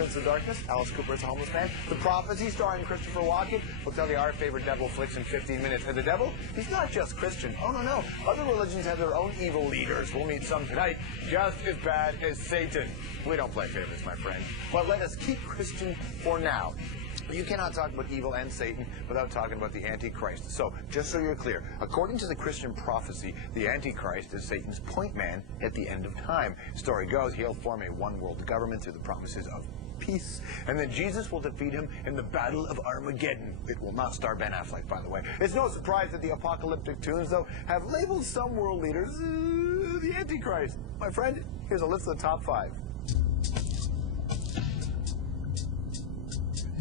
Prince of Darkness. Alice Cooper is a homeless man. The Prophecy, starring Christopher Walken. We'll tell you our favorite devil flicks in 15 minutes. And the devil, he's not just Christian. Oh, no, no. Other religions have their own evil leaders. We'll meet some tonight, just as bad as Satan. We don't play favorites, my friend. But let us keep Christian for now. You cannot talk about evil and Satan without talking about the Antichrist. So, just so you're clear, according to the Christian prophecy, the Antichrist is Satan's point man at the end of time. Story goes, he'll form a one-world government through the promises of peace, and then Jesus will defeat him in the Battle of Armageddon. It will not star Ben Affleck, by the way. It's no surprise that the apocalyptic tunes, though, have labeled some world leaders the Antichrist. My friend, here's a list of the top 5.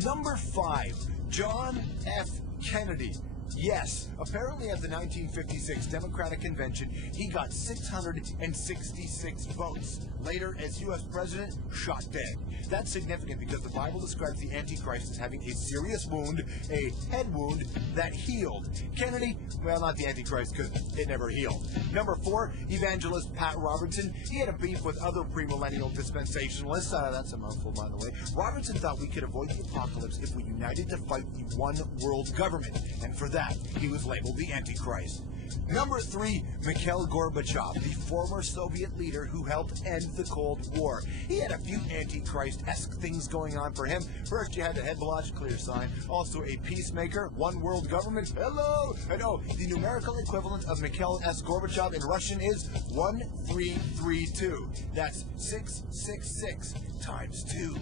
Number 5, John F. Kennedy. Yes, apparently at the 1956 Democratic Convention, he got 666 votes. Later, as U.S. president, shot dead. That's significant because the Bible describes the Antichrist as having a serious wound, a head wound, that healed. Kennedy, well, not the Antichrist because it never healed. Number 4, evangelist Pat Robertson. He had a beef with other premillennial dispensationalists. That's a mouthful, by the way. Robertson thought we could avoid the apocalypse if we united to fight the one world government. And for that, he was labeled the Antichrist. Number 3, Mikhail Gorbachev, the former Soviet leader who helped end the Cold War. He had a few Antichrist-esque things going on for him. First, you had the Hezbollah clear sign, also a peacemaker, one world government, hello! I know, the numerical equivalent of Mikhail S. Gorbachev in Russian is 1332. That's 666 times 2.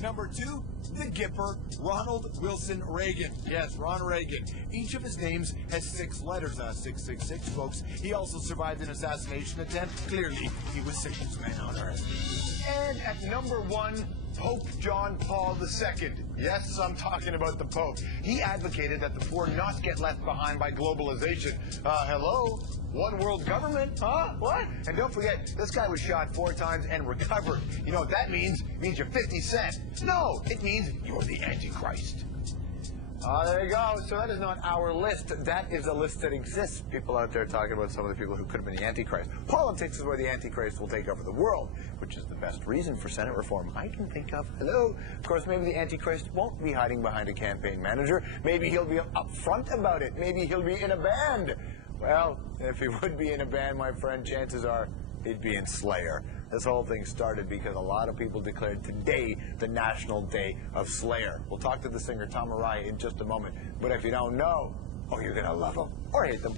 Number 2, the Gipper, Ronald Wilson Reagan. Yes, Ron Reagan. Each of his names has 6 letters, 666, folks. He also survived an assassination attempt. Clearly, he was Satan's man on earth. And at number 1, Pope John Paul II. Yes, I'm talking about the Pope. He advocated that the poor not get left behind by globalization. Hello? One world government? Huh? What? And don't forget, this guy was shot 4 times and recovered. You know what that means? It means you're 50 Cent. No, it means you're the Antichrist. There you go. So that is not our list. That is a list that exists. People out there talking about some of the people who could have been the Antichrist. Politics is where the Antichrist will take over the world, which is the best reason for Senate reform I can think of. Hello? Of course, maybe the Antichrist won't be hiding behind a campaign manager. Maybe he'll be upfront about it. Maybe he'll be in a band. Well, if he would be in a band, my friend, chances are he'd be in Slayer. This whole thing started because a lot of people declared today the National Day of Slayer. We'll talk to the singer Tom Araya in just a moment. But if you don't know, oh, you're going to love them or hate them.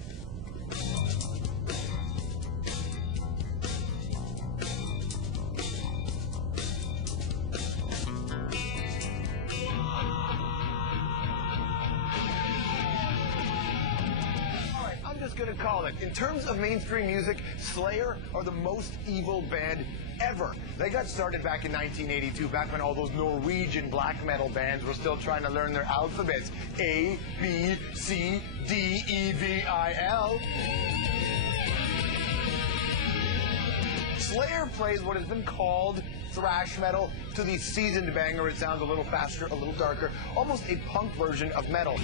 Going to call it. In terms of mainstream music, Slayer are the most evil band ever. They got started back in 1982, back when all those Norwegian black metal bands were still trying to learn their alphabets. A, B, C, D, E, V, I, L. Slayer plays what has been called thrash metal. To the seasoned banger, it sounds a little faster, a little darker, almost a punk version of metal.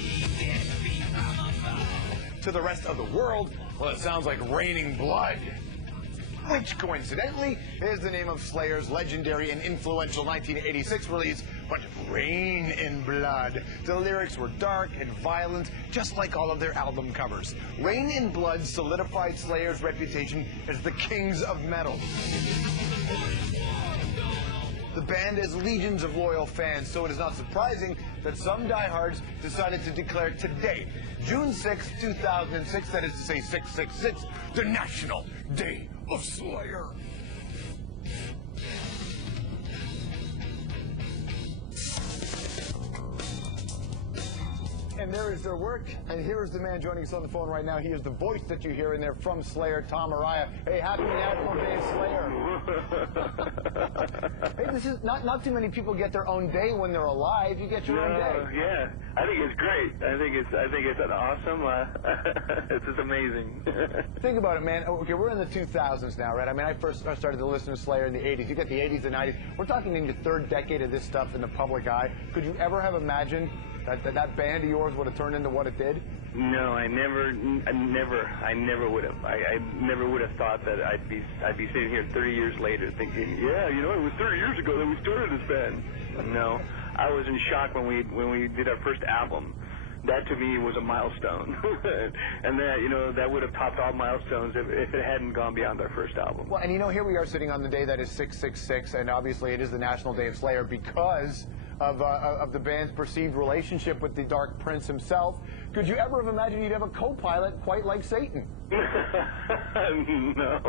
To the rest of the world, well, it sounds like Raining Blood, which coincidentally is the name of Slayer's legendary and influential 1986 release, but Rain in Blood. The lyrics were dark and violent, just like all of their album covers. Rain in Blood solidified Slayer's reputation as the kings of metal. The band has legions of loyal fans, so it is not surprising that some diehards decided to declare today, June 6, 2006, that is to say 666, the National Day of Slayer. And there is their work, and here is the man joining us on the phone right now. He is the voice that you hear in there from Slayer, Tom Araya. Hey, happy National Day of Slayer. Hey, this is not too many people get their own day when they're alive. You get your own day. Yeah, I think it's great. I think it's an awesome. It's just amazing. Think about it, man. Okay, we're in the 2000s now, right? I mean, I first started to listen to Slayer in the 80s. You get the 80s and 90s. We're talking in the 3rd decade of this stuff in the public eye. Could you ever have imagined that band of yours would have turned into what it did? No, I never would have. I never would have thought that I'd be sitting here 30 years later thinking, yeah, you know, it was 30 years ago that we started this band. No, I was in shock when we did our first album. That to me was a milestone, and that, you know, that would have topped all milestones if it hadn't gone beyond our first album. Well, and you know, here we are sitting on the day that is 666, and obviously it is the National Day of Slayer because of the band's perceived relationship with the Dark Prince himself. Could you ever have imagined you'd have a co-pilot quite like Satan? No.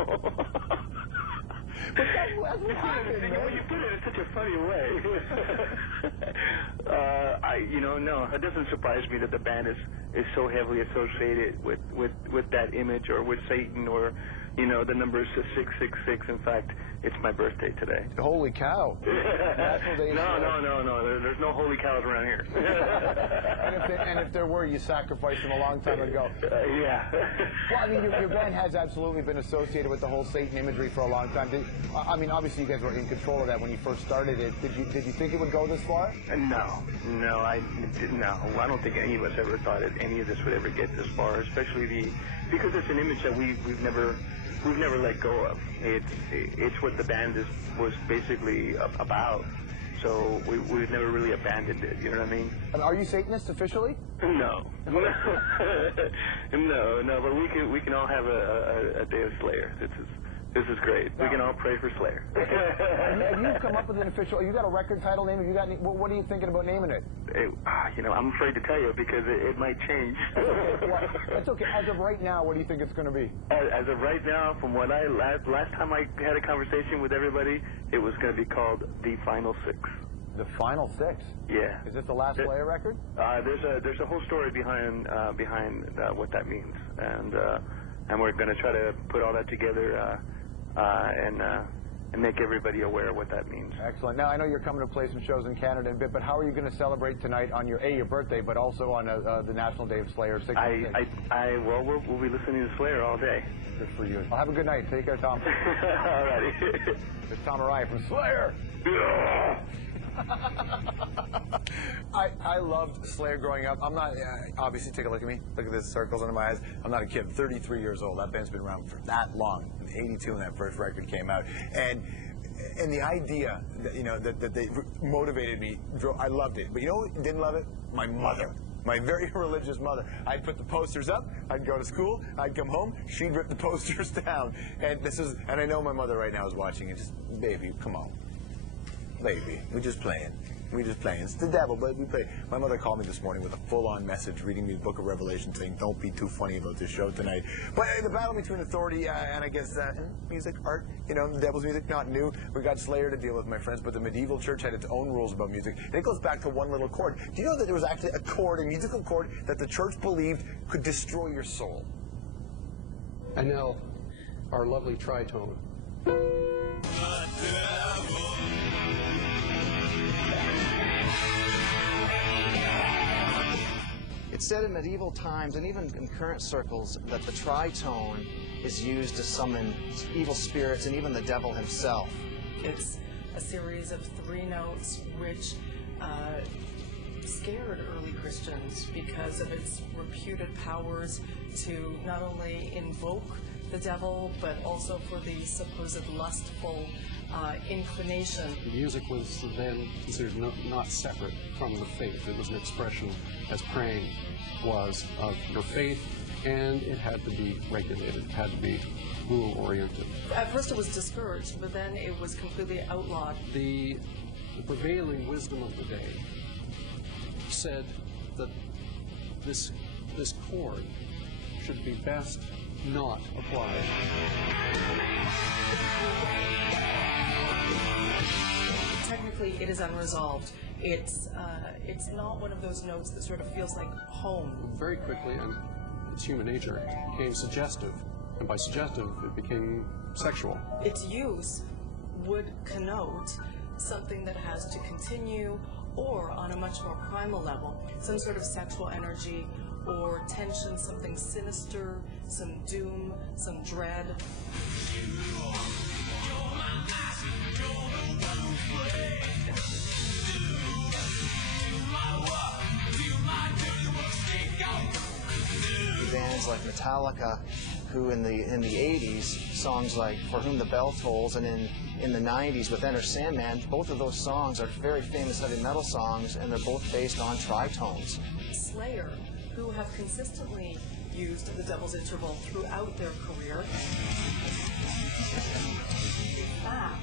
But that's what happened, man. When you put it in such a funny way. No, it doesn't surprise me that the band is so heavily associated with that image or with Satan or, you know, the number 666. In fact, it's my birthday today. Holy cow. No. There's no holy cows around here. and if there were, you sacrificed them a long time ago. Yeah. Well, I mean, your band has absolutely been associated with the whole Satan imagery for a long time. I mean, obviously you guys were in control of that when you first started it. Did you think it would go this far? No, I don't think any of us ever thought that any of this would ever get this far, especially because it's an image that we've never let go of. It's what the band was basically about. So we've never really abandoned it. You know what I mean? And are you Satanist officially? No, no. But we can all have a day of Slayer. This is great. We can all pray for Slayer. Have you come up with an official? You got a record title name? Have you got? What are you thinking about naming it? I'm afraid to tell you because it might change. Well, that's okay. As of right now, what do you think it's going to be? As of right now, from what last time I had a conversation with everybody, it was going to be called The Final Six. The Final Six? Yeah. Is this the last Slayer record? There's a whole story behind what that means, and we're going to try to put all that together and make everybody aware of what that means. Excellent. Now, I know you're coming to play some shows in Canada in a bit, but how are you going to celebrate tonight on your birthday, but also on the National Day of Slayer? Well, we'll be listening to Slayer all day. Good for you. Well, have a good night. Take care, Tom. All righty. It's Tom Araya from Slayer. I loved Slayer growing up. I'm not, obviously, take a look at me. Look at this circles under my eyes. I'm not a kid. I'm 33 years old. That band's been around for that long. 82 when that first record came out. And the idea that, you know, that they motivated me, I loved it. But you know who didn't love it? My mother. My very religious mother. I'd put the posters up, I'd go to school, I'd come home, she'd rip the posters down. And I know my mother right now is watching and just, baby, come on. Baby, we're just playing. It's the devil, but we play. My mother called me this morning with a full-on message, reading me the Book of Revelation, saying, "Don't be too funny about this show tonight." But the battle between authority and I guess music, art, you know, the devil's music, not new. We got Slayer to deal with, my friends, but the medieval church had its own rules about music. And it goes back to one little chord. Do you know that there was actually a chord, a musical chord, that the church believed could destroy your soul? And now, our lovely tritone. It's said in medieval times, and even in current circles, that the tritone is used to summon evil spirits and even the devil himself. It's a series of 3 notes which scared early Christians because of its reputed powers to not only invoke the devil, but also for the supposed lustful inclination. Music was then considered not separate from the faith. It was an expression, as praying was, of your faith, and it had to be regulated. It had to be rule-oriented. At first it was discouraged, but then it was completely outlawed. The prevailing wisdom of the day said that this chord should be best not applied. Technically, it is unresolved. It's not one of those notes that sort of feels like home. Very quickly, and it's human nature, it became suggestive. And by suggestive, it became sexual. Its use would connote something that has to continue, or on a much more primal level, some sort of sexual energy or tension, something sinister, some doom, some dread. bands like Metallica, who in the 80s, songs like For Whom the Bell Tolls, and in the 90s with Enter Sandman, both of those songs are very famous heavy metal songs, and they're both based on tritones. Slayer, who have consistently used the Devil's Interval throughout their career, in fact,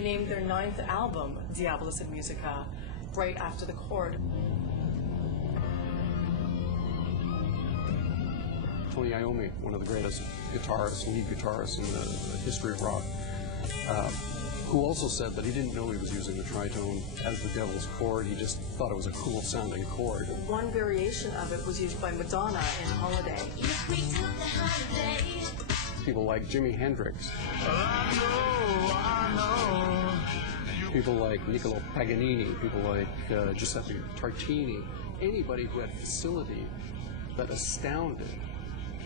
named their 9th album, Diabolus in Musica, right after the chord. Tony Iommi, one of the greatest guitarists, lead guitarists in the history of rock, who also said that he didn't know he was using the tritone as the devil's chord. He just thought it was a cool sounding chord. One variation of it was used by Madonna in Holiday. People like Jimi Hendrix. People like Niccolo Paganini, people like Giuseppe Tartini. Anybody who had facility that astounded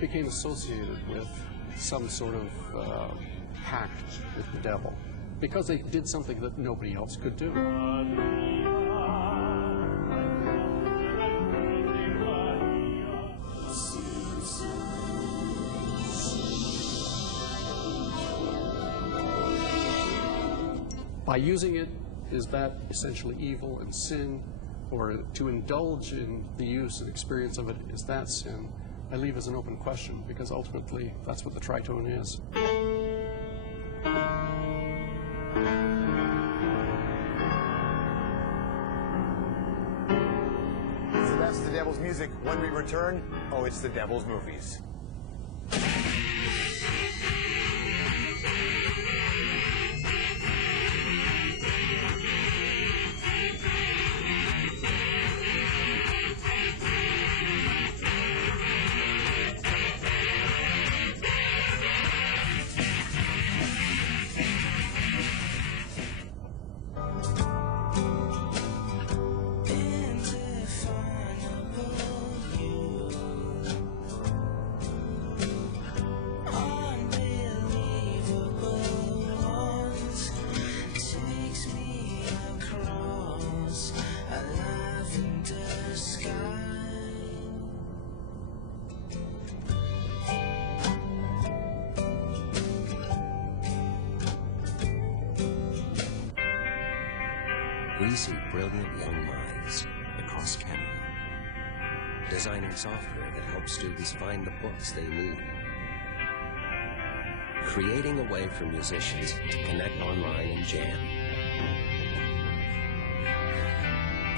became associated with some sort of pact with the devil, because they did something that nobody else could do. By using it, is that essentially evil and sin? Or to indulge in the use and experience of it, is that sin? I leave as an open question, because ultimately that's what the tritone is. So that's the Devil's music. When we return, oh, it's the Devil's movies. We see brilliant young minds across Canada, designing software that helps students find the books they need, creating a way for musicians to connect online and jam,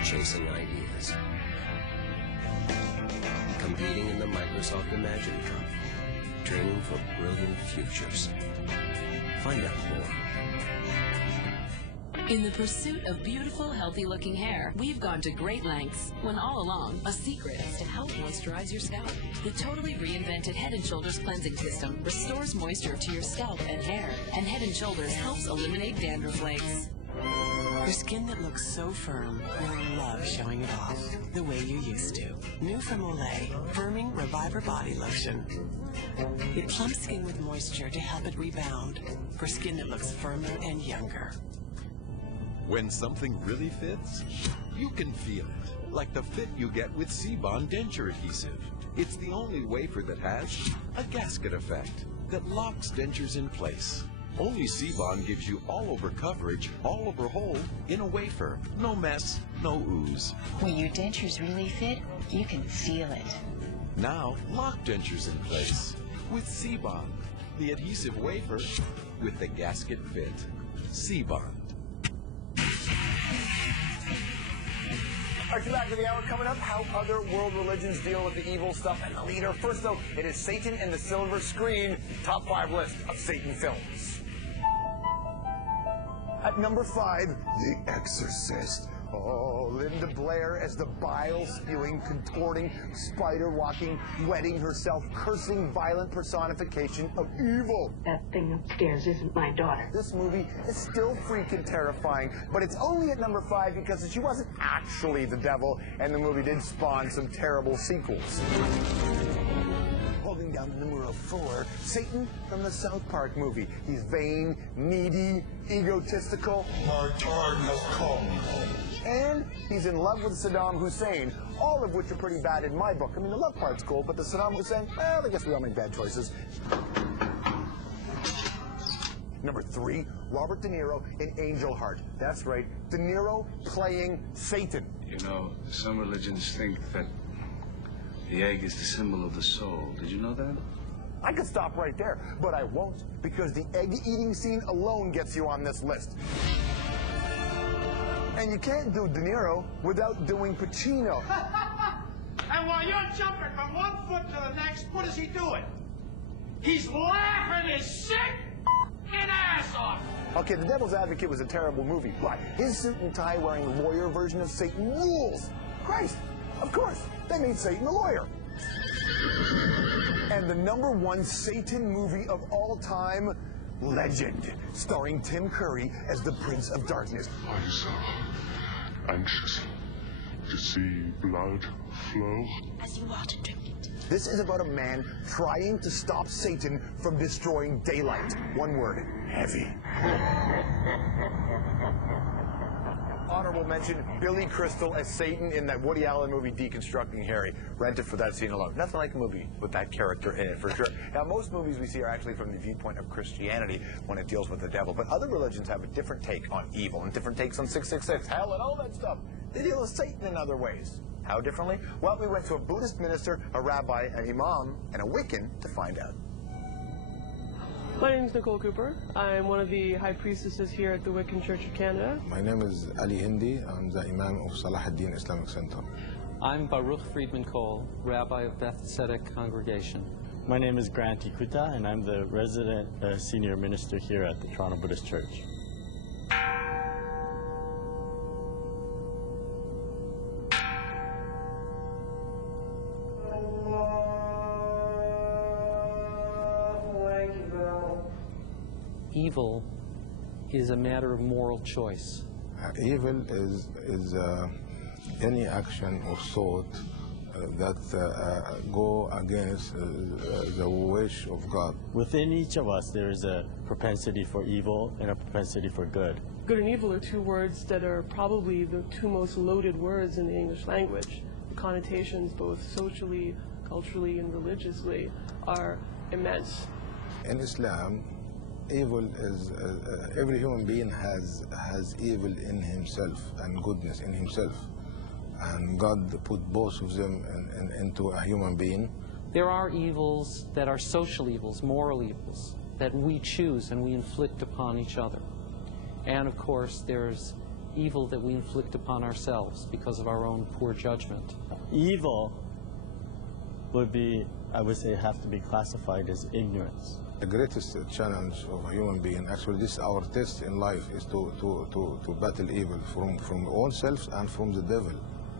chasing ideas, competing in the Microsoft Imagine Cup, dreaming for brilliant futures. Find out more. In the pursuit of beautiful, healthy-looking hair, we've gone to great lengths, when all along, a secret is to help moisturize your scalp. The totally reinvented Head & Shoulders cleansing system restores moisture to your scalp and hair, and Head & Shoulders helps eliminate dandruff flakes. For skin that looks so firm, you'll love showing it off the way you used to. New from Olay, Firming Reviver Body Lotion. It plumps skin with moisture to help it rebound for skin that looks firmer and younger. When something really fits, you can feel it, like the fit you get with C-Bond denture adhesive. It's the only wafer that has a gasket effect that locks dentures in place. Only C-Bond gives you all-over coverage, all-over hold in a wafer. No mess, no ooze. When your dentures really fit, you can feel it. Now, lock dentures in place with C-Bond, the adhesive wafer with the gasket fit. C-Bond. All right, back to the hour coming up. How other world religions deal with the evil stuff and the leader. First, though, it is Satan and the Silver Screen. Top 5 list of Satan films. At number 5, The Exorcist. Oh, Linda Blair as the bile-spewing, contorting, spider-walking, wetting herself, cursing, violent personification of evil. That thing upstairs isn't my daughter. This movie is still freaking terrifying, but it's only at number 5 because she wasn't actually the devil, and the movie did spawn some terrible sequels. Holding down number 4, Satan from the South Park movie. He's vain, needy, egotistical. My time has come. And he's in love with Saddam Hussein, all of which are pretty bad in my book. I mean, the love part's cool, but the Saddam Hussein, well, I guess we all make bad choices. Number 3, Robert De Niro in Angel Heart. That's right, De Niro playing Satan. You know, some religions think that the egg is the symbol of the soul. Did you know that? I could stop right there, but I won't, because the egg-eating scene alone gets you on this list. And you can't do De Niro without doing Pacino. And while you're jumping from one foot to the next, what is he doing? He's laughing his sick ass off. Okay, The Devil's Advocate was a terrible movie, but his suit and tie wearing lawyer version of Satan rules. Christ, of course, they made Satan a lawyer. And the #1 Satan movie of all time, Legend, starring Tim Curry as the Prince of Darkness. Are you so anxious to see blood flow? As you ought to drink it. This is about a man trying to stop Satan from destroying daylight. One word, heavy. Honorable mention, Billy Crystal as Satan in that Woody Allen movie, Deconstructing Harry. Rent it for that scene alone. Nothing like a movie with that character in it, for sure. Now, most movies we see are actually from the viewpoint of Christianity when it deals with the devil, but other religions have a different take on evil and different takes on 666, hell, and all that stuff. They deal with Satan in other ways. How differently? Well, we went to a Buddhist minister, a rabbi, an imam, and a Wiccan to find out. My name is Nicole Cooper. I'm one of the high priestesses here at the Wiccan Church of Canada. My name is Ali Hindi. I'm the Imam of Salah ad-Din Islamic Center. I'm Baruch Friedman Cole, Rabbi of Beth Tzedek Congregation. My name is Grant Ikuta, and I'm the resident senior minister here at the Toronto Buddhist Church. Evil is a matter of moral choice. Evil is any action or thought that go against the wish of God. Within each of us, there is a propensity for evil and a propensity for good. Good and evil are two words that are probably the two most loaded words in the English language. The connotations, both socially, culturally, and religiously, are immense. In Islam, evil is every human being has evil in himself and goodness in himself, and God put both of them into a human being. There are evils that are social evils, moral evils, that we choose and we inflict upon each other. And of course, there's evil that we inflict upon ourselves because of our own poor judgment. Evil would be, I would say, have to be classified as ignorance. The greatest challenge of a human being, actually this is our test in life, is to battle evil from ourselves and from the devil.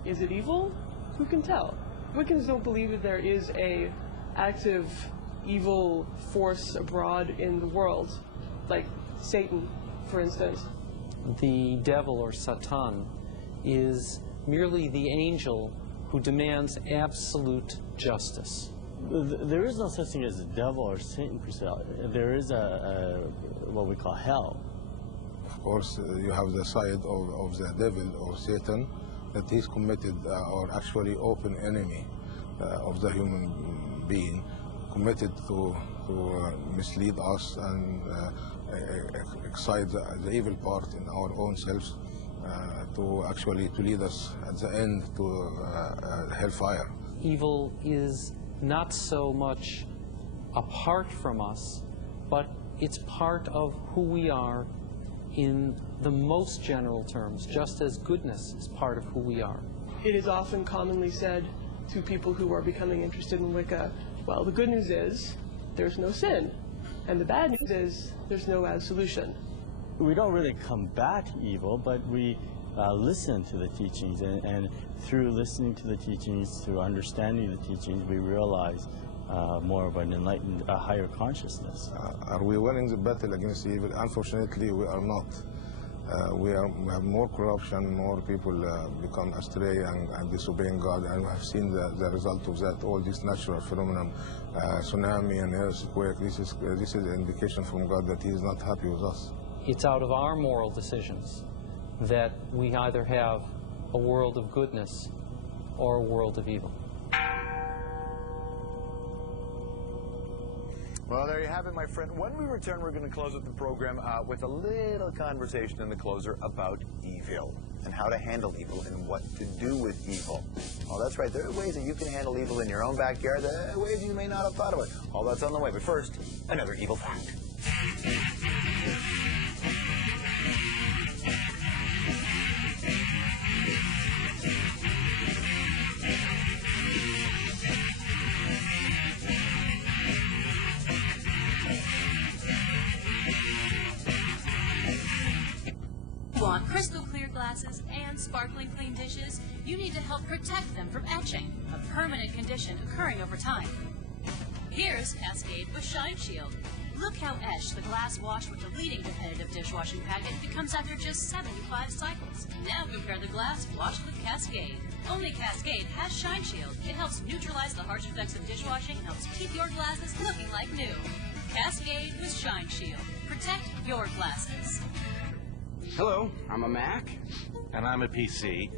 Is it evil? Who can tell? Wiccans don't believe that there is a active evil force abroad in the world, like Satan, for instance. The devil, or Satan, is merely the angel who demands absolute justice. There is no such thing as a devil or Satan per se. There is what we call hell. Of course, you have the side of the devil or Satan, that he's committed or actually open enemy of the human being, committed to mislead us and excite the evil part in our own selves, to lead us at the end to hellfire. Evil is not so much apart from us, but it's part of who we are in the most general terms, just as goodness is part of who we are. It is often commonly said to people who are becoming interested in Wicca, well, the good news is there's no sin, and the bad news is there's no absolution. We don't really combat evil, but we listen to the teachings, and through listening to the teachings, through understanding the teachings, we realize more of an enlightened, higher consciousness. Are we winning the battle against evil? Unfortunately, we are not. We have more corruption, more people become astray and disobeying God, and we have seen the result of that. All these natural phenomena, tsunami and earthquake, this is an indication from God that He is not happy with us. It's out of our moral decisions that we either have a world of goodness or a world of evil. Well, there you have it, my friend. When we return, we're going to close up the program with a little conversation in the closer about evil and how to handle evil and what to do with evil. Oh, that's right. There are ways that you can handle evil in your own backyard. There are ways you may not have thought of it. All that's on the way. But first, another evil fact. Want crystal clear glasses and sparkling clean dishes? You need to help protect them from etching, a permanent condition occurring over time. Here's Cascade with Shine Shield. Look how etched the glass washed with the leading competitive dishwashing packet becomes after just 75 cycles. Now compare the glass washed with Cascade. Only Cascade has Shine Shield. It helps neutralize the harsh effects of dishwashing and helps keep your glasses looking like new. Cascade with Shine Shield. Protect your glasses. Hello, I'm a Mac. And I'm a PC.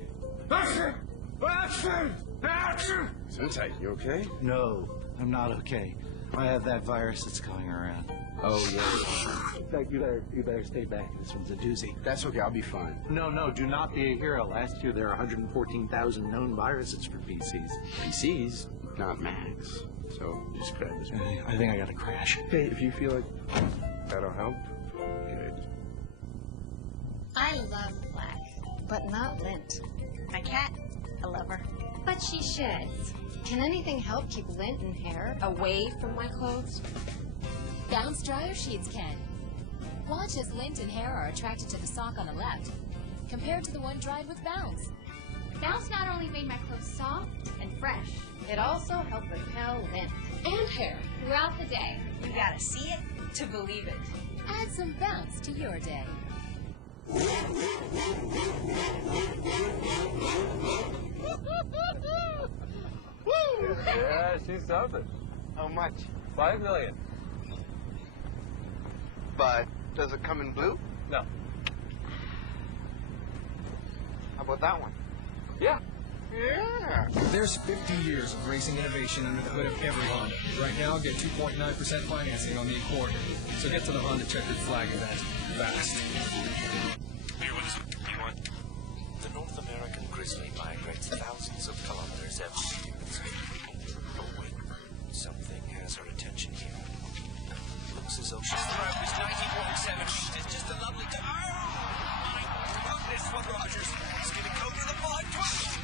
Sensei, you okay? No, I'm not okay. I have that virus that's going around. Oh, yeah. In fact, you better stay back. This one's a doozy. That's okay, I'll be fine. No, do not be a hero. Last year there were 114,000 known viruses for PCs. PCs, not Macs. So, just grab this. I think I got a crash. Hey, if you feel like that'll help, good. I love black, but not lint. My cat, I love her, but she sheds. Can anything help keep lint and hair away from my clothes? Bounce dryer sheets can. Watch as lint and hair are attracted to the sock on the left, compared to the one dried with Bounce. Bounce not only made my clothes soft and fresh, it also helped repel lint and hair throughout the day. You gotta see it to believe it. Add some Bounce to your day. Yeah, she's something. How much? $5 million. But does it come in blue? No. How about that one? Yeah. Yeah. There's 50 years of racing innovation under the hood of every Honda. Right now, get 2.9% financing on the Accord. So get to the Honda Checkered Flag event fast. Here, what is it? What do you want? The North American grizzly migrates thousands of kilometers every year. Oh, wait. Something has her attention here. Looks as though she's thrown is 90.7 meters. Just a lovely time. Oh, my goodness, what Rogers. He's going to go for the 512.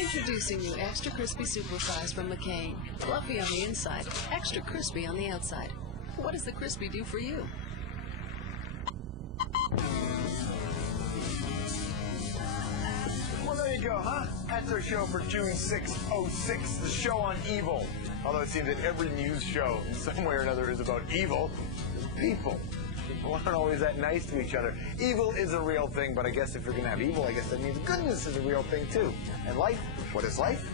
Introducing new Extra Crispy Supersize from McCain. Fluffy on the inside, extra crispy on the outside. What does the crispy do for you? Well, there you go, huh? That's our show for June 6, 06, the show on evil. Although it seems that every news show, in some way or another, is about evil. People. People aren't always that nice to each other. Evil is a real thing, but I guess if you're going to have evil, I guess that means goodness is a real thing, too. And life, what is life?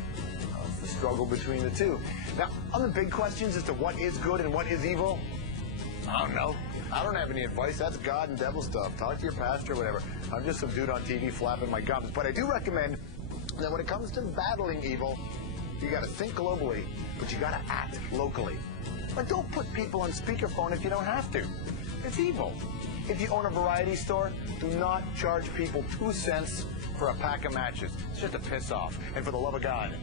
Well, it's the struggle between the two. Now, on the big questions as to what is good and what is evil, I don't know. I don't have any advice. That's God and devil stuff. Talk to your pastor or whatever. I'm just some dude on TV flapping my gums. But I do recommend that when it comes to battling evil, you got to think globally, but you got to act locally. But don't put people on speakerphone if you don't have to. It's evil. If you own a variety store, do not charge people 2 cents for a pack of matches. It's just a piss off. And for the love of God,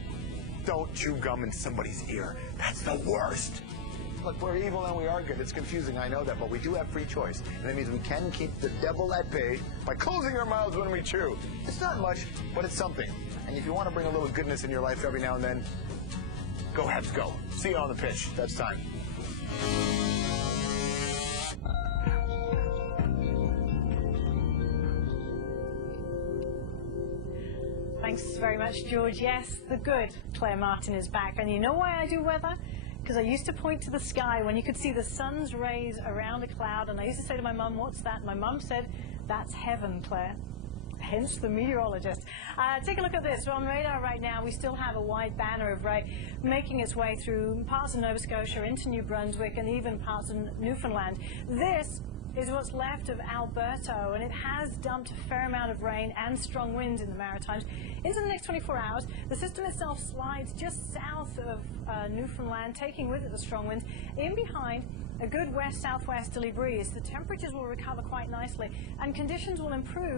don't chew gum in somebody's ear. That's the worst. Look, we're evil and we are good. It's confusing, I know that, but we do have free choice. And that means we can keep the devil at bay by closing our mouths when we chew. It's not much, but it's something. And if you want to bring a little goodness in your life every now and then, go Habs, go. See you on the pitch. That's time. Thanks very much, George. Yes, the good Claire Martin is back. And you know why I do weather? Because I used to point to the sky when you could see the sun's rays around a cloud. And I used to say to my mum, what's that? My mum said, that's heaven, Claire. Hence the meteorologist. Take a look at this. We're on radar right now. We still have a wide banner of rain making its way through parts of Nova Scotia into New Brunswick and even parts of Newfoundland. This is what's left of Alberto, and it has dumped a fair amount of rain and strong winds in the Maritimes. Into the next 24 hours, the system itself slides just south of Newfoundland, taking with it the strong winds. In behind, a good west-southwesterly breeze. The temperatures will recover quite nicely, and conditions will improve